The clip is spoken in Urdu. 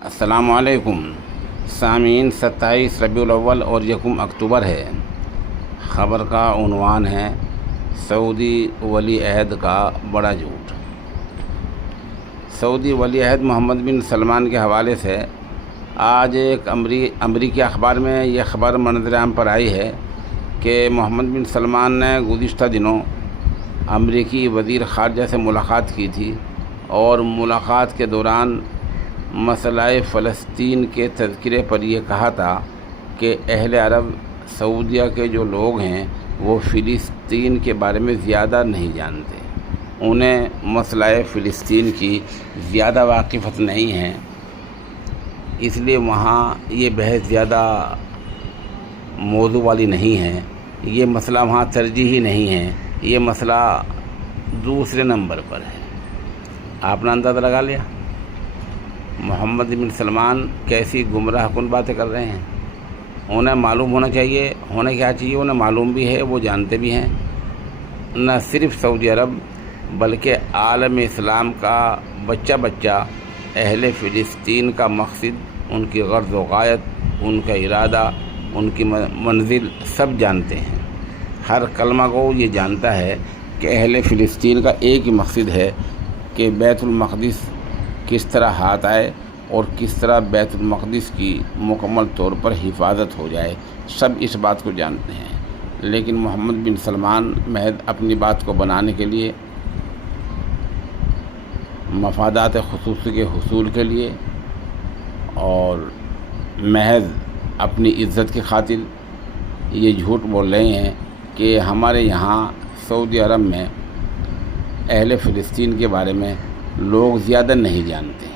السلام علیکم سامعین، 27 ربیع الاول اور 1 اکتوبر ہے۔ خبر کا عنوان ہے سعودی ولی عہد کا بڑا جھوٹ۔ سعودی ولی عہد محمد بن سلمان کے حوالے سے آج ایک امریکی اخبار میں یہ خبر منظر عام پر آئی ہے کہ محمد بن سلمان نے گزشتہ دنوں امریکی وزیر خارجہ سے ملاقات کی تھی اور ملاقات کے دوران مسئلہ فلسطین کے تذکرے پر یہ کہا تھا کہ اہل عرب سعودیہ کے جو لوگ ہیں وہ فلسطین کے بارے میں زیادہ نہیں جانتے، انہیں مسئلہ فلسطین کی زیادہ واقفیت نہیں ہے، اس لیے وہاں یہ بحث زیادہ موضوع والی نہیں ہے، یہ مسئلہ وہاں ترجیحی نہیں ہے، یہ مسئلہ دوسرے نمبر پر ہے۔ آپ نے اندازہ لگا لیا محمد بن سلمان کیسی گمراہ کن باتیں کر رہے ہیں۔ انہیں معلوم ہونا چاہیے، ہونا کیا چاہیے، انہیں معلوم بھی ہے، وہ جانتے بھی ہیں، نہ صرف سعودی عرب بلکہ عالم اسلام کا بچہ اہل فلسطین کا مقصد، ان کی غرض و غایت، ان کا ارادہ، ان کی منزل سب جانتے ہیں۔ ہر کلمہ کو یہ جانتا ہے کہ اہل فلسطین کا ایک ہی مقصد ہے کہ بیت المقدس کس طرح ہاتھ آئے اور کس طرح بیت المقدس کی مکمل طور پر حفاظت ہو جائے، سب اس بات کو جانتے ہیں۔ لیکن محمد بن سلمان محض اپنی بات کو بنانے کے لیے، مفادات خصوصی کے حصول کے لیے اور محض اپنی عزت کی خاطر یہ جھوٹ بول رہے ہیں کہ ہمارے یہاں سعودی عرب میں اہل فلسطین کے بارے میں لوگ زیادہ نہیں جانتے۔